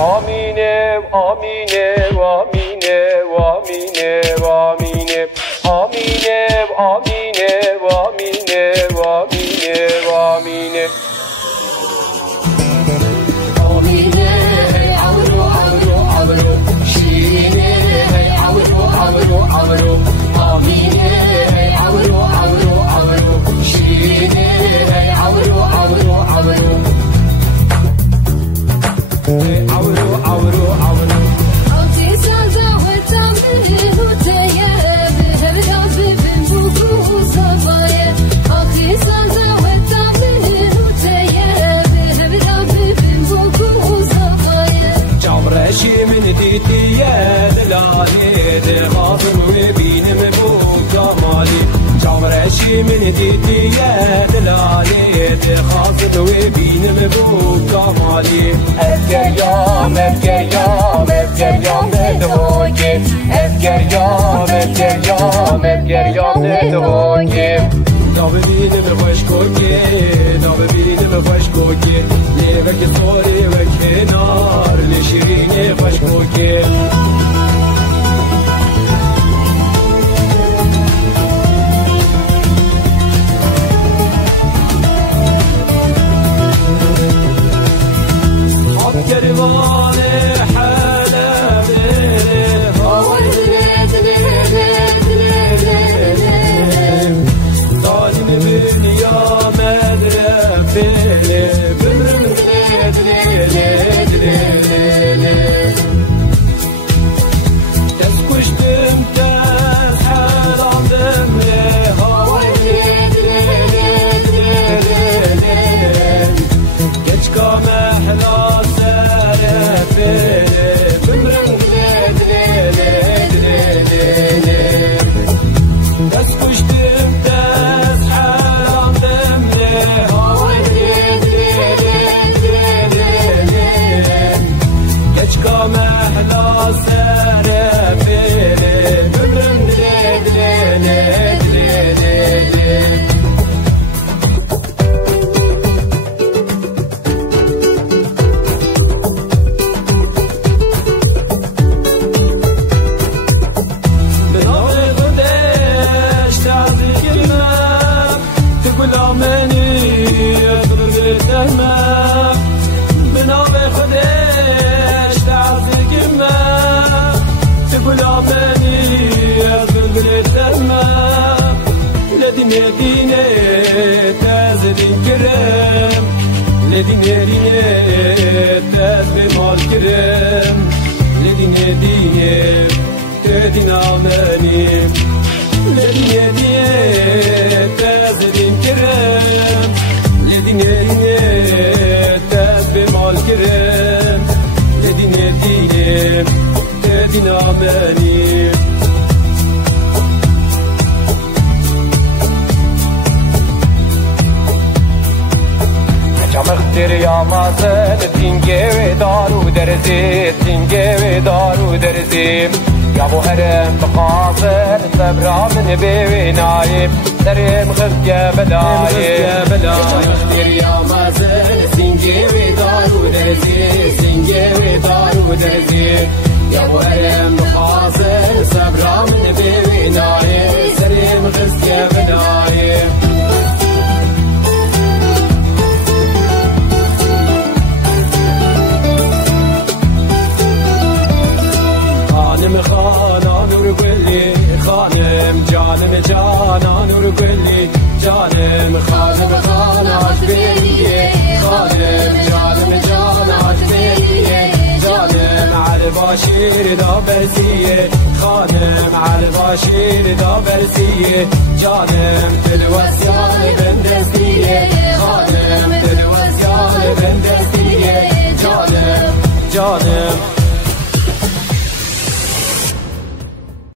Amine, amine, amine, amine, amine, amine, amine, amine, amine, amine. Amine, hey avru, avru, avru, şirine, hey avru, avru, avru. Amine, hey avru, avru, avru, şirine, hey avru, avru, avru. Hey avru, avru, avru. من ديتي دلالي دخاطر وبينم بو كمالي جمرشي من ديتي دلالي دخاطر وبينم بو كمالي Efker yam, efker yam, efker yam dedhoki. Efker yam, efker yam, efker yam dedhoki. Dabe benim hoş koki, dabe benim hoş koki. Levek sori ve kenar, ne şirine hoş koki. Kervane Ledine tazedin kerem, ledine dine tazbe mal kerem, ledine dine tedin almanim, ledine dine tazedin kerem, ledine dine tazbe mal kerem, ledine dine tedin almanim. Mıhtır yamazın tinge ve daru derzi, tinge ve daru derzi. Ya bu herem bıkazır sebramın bevinayim, serim hızge belayim. Mıhtır yamazın tinge ve daru derzi, tinge ve daru derzi. Ya bu herem bıkazır sebramın bevinayim, serim hızge belayim. خانم جانم جانا نور گلی جانم خانم خانا بلیه خانم جانم جانا بلیه جانم على باشیر دا برسیه خانم على باشیر دا برسیه جانم دلوسیان بندستیه خانم دلوسیان بندستیه جانم